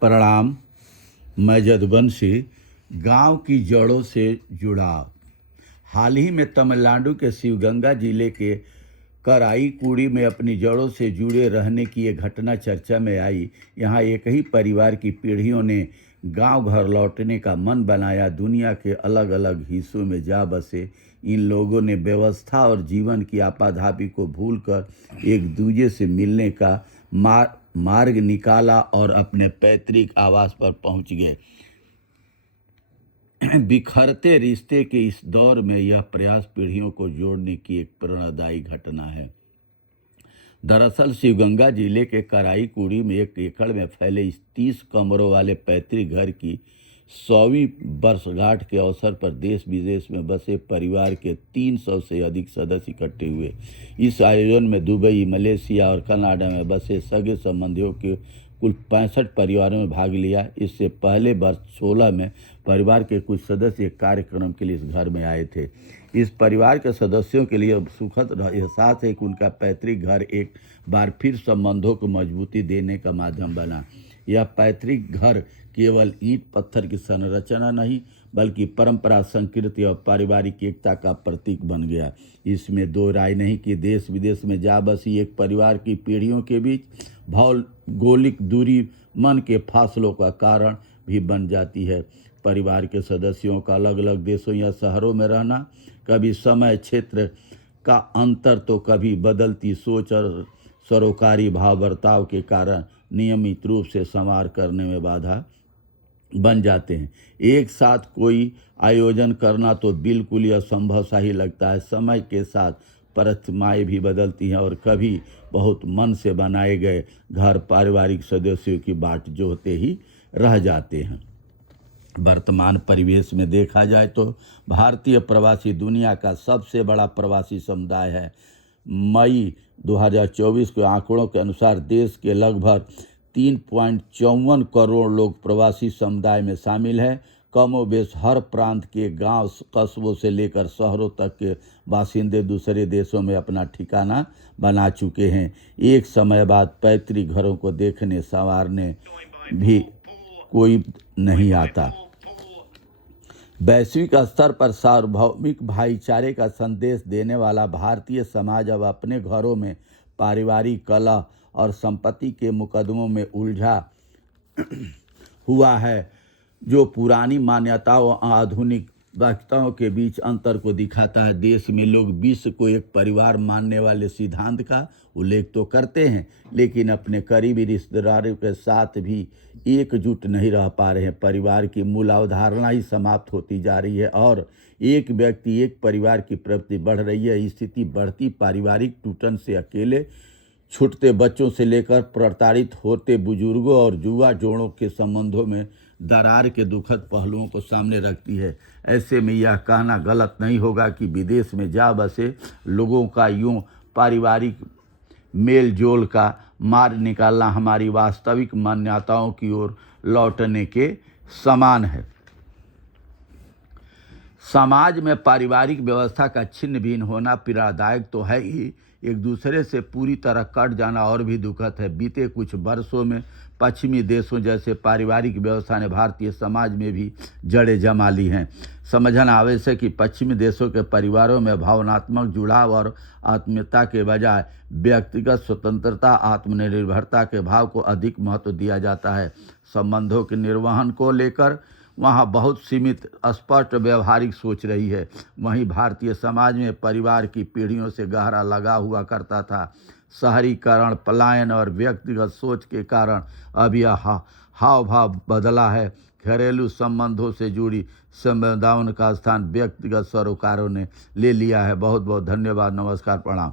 प्रणाम। मैं जदुवंशी। गांव की जड़ों से जुड़ाव। हाल ही में तमिलनाडु के शिवगंगा जिले के कराईकुड़ी में अपनी जड़ों से जुड़े रहने की एक घटना चर्चा में आई। यहाँ एक ही परिवार की पीढ़ियों ने गांव घर लौटने का मन बनाया। दुनिया के अलग अलग हिस्सों में जा बसे इन लोगों ने व्यवस्था और जीवन की आपाधापी को भूलकर एक दूजे से मिलने का मार्ग निकाला और अपने पैतृक आवास पर पहुंच गए। बिखरते रिश्ते के इस दौर में यह प्रयास पीढ़ियों को जोड़ने की एक प्रेरणादायी घटना है। दरअसल शिवगंगा जिले के कराईकुड़ी में 1 एकड़ में फैले इस 30 कमरों वाले पैतृक घर की 100वीं वर्षगांठ के अवसर पर देश विदेश में बसे परिवार के 300 से अधिक सदस्य इकट्ठे हुए। इस आयोजन में दुबई, मलेशिया और कनाडा में बसे सगे संबंधियों के कुल 65 परिवारों में भाग लिया। इससे पहले वर्ष 16 में परिवार के कुछ सदस्य एक कार्यक्रम के लिए इस घर में आए थे। इस परिवार के सदस्यों के लिए सुखद एहसास है कि उनका पैतृक घर एक बार फिर संबंधों को मजबूती देने का माध्यम बना। यह पैतृक घर केवल ईंट पत्थर की संरचना नहीं बल्कि परंपरा, संस्कृति और पारिवारिक एकता का प्रतीक बन गया। इसमें दो राय नहीं कि देश विदेश में जा बसी एक परिवार की पीढ़ियों के बीच भौगोलिक दूरी मन के फासलों का कारण भी बन जाती है। परिवार के सदस्यों का अलग अलग देशों या शहरों में रहना, कभी समय क्षेत्र का अंतर तो कभी बदलती सोच और सरोकारी भाव बर्ताव के कारण नियमित रूप से संवार करने में बाधा बन जाते हैं। एक साथ कोई आयोजन करना तो बिल्कुल ही असंभव सा ही लगता है। समय के साथ परिस्थितियाँ भी बदलती हैं और कभी बहुत मन से बनाए गए घर पारिवारिक सदस्यों की बाट जोहते ही रह जाते हैं। वर्तमान परिवेश में देखा जाए तो भारतीय प्रवासी दुनिया का सबसे बड़ा प्रवासी समुदाय है। मई 2024 के आंकड़ों के अनुसार देश के लगभग 3.54 करोड़ लोग प्रवासी समुदाय में शामिल हैं। कमोबेश हर प्रांत के गांव, कस्बों से लेकर शहरों तक के बासिंदे दूसरे देशों में अपना ठिकाना बना चुके हैं। एक समय बाद पैतृक घरों को देखने संवारने भी कोई नहीं आता। वैश्विक स्तर पर सार्वभौमिक भाईचारे का संदेश देने वाला भारतीय समाज अब अपने घरों में पारिवारिक कलह और संपत्ति के मुकदमों में उलझा हुआ है, जो पुरानी मान्यताओं और आधुनिक वास्तवों के बीच अंतर को दिखाता है। देश में लोग विश्व को एक परिवार मानने वाले सिद्धांत का उल्लेख तो करते हैं, लेकिन अपने करीबी रिश्तेदारों के साथ भी एकजुट नहीं रह पा रहे हैं। परिवार की मूल अवधारणा ही समाप्त होती जा रही है और एक व्यक्ति एक परिवार की प्रवृत्ति बढ़ रही है। स्थिति बढ़ती पारिवारिक टूटन से अकेले छूटते बच्चों से लेकर प्रताड़ित होते बुजुर्गों और युवा जोड़ों के संबंधों में दरार के दुखद पहलुओं को सामने रखती है। ऐसे में यह कहना गलत नहीं होगा कि विदेश में जा बसे लोगों का यूं पारिवारिक मेल जोल का मार्ग निकालना हमारी वास्तविक मान्यताओं की ओर लौटने के समान है। समाज में पारिवारिक व्यवस्था का छिन्न भिन्न होना पीड़ादायक तो है ही, एक दूसरे से पूरी तरह कट जाना और भी दुखद है। बीते कुछ वर्षों में पश्चिमी देशों जैसे पारिवारिक व्यवस्था ने भारतीय समाज में भी जड़ें जमा ली हैं। समझना आवश्यक है कि पश्चिमी देशों के परिवारों में भावनात्मक जुड़ाव और आत्मीयता के बजाय व्यक्तिगत स्वतंत्रता, आत्मनिर्भरता के भाव को अधिक महत्व दिया जाता है। संबंधों के निर्वहन को लेकर वहाँ बहुत सीमित, स्पष्ट व्यवहारिक सोच रही है। वहीं भारतीय समाज में परिवार की पीढ़ियों से गहरा लगा हुआ करता था। शहरीकरण, पलायन और व्यक्तिगत सोच के कारण अब यह हाव भाव बदला है। घरेलू संबंधों से जुड़ी संवेदनाओं का स्थान व्यक्तिगत सरोकारों ने ले लिया है। बहुत बहुत धन्यवाद। नमस्कार, प्रणाम।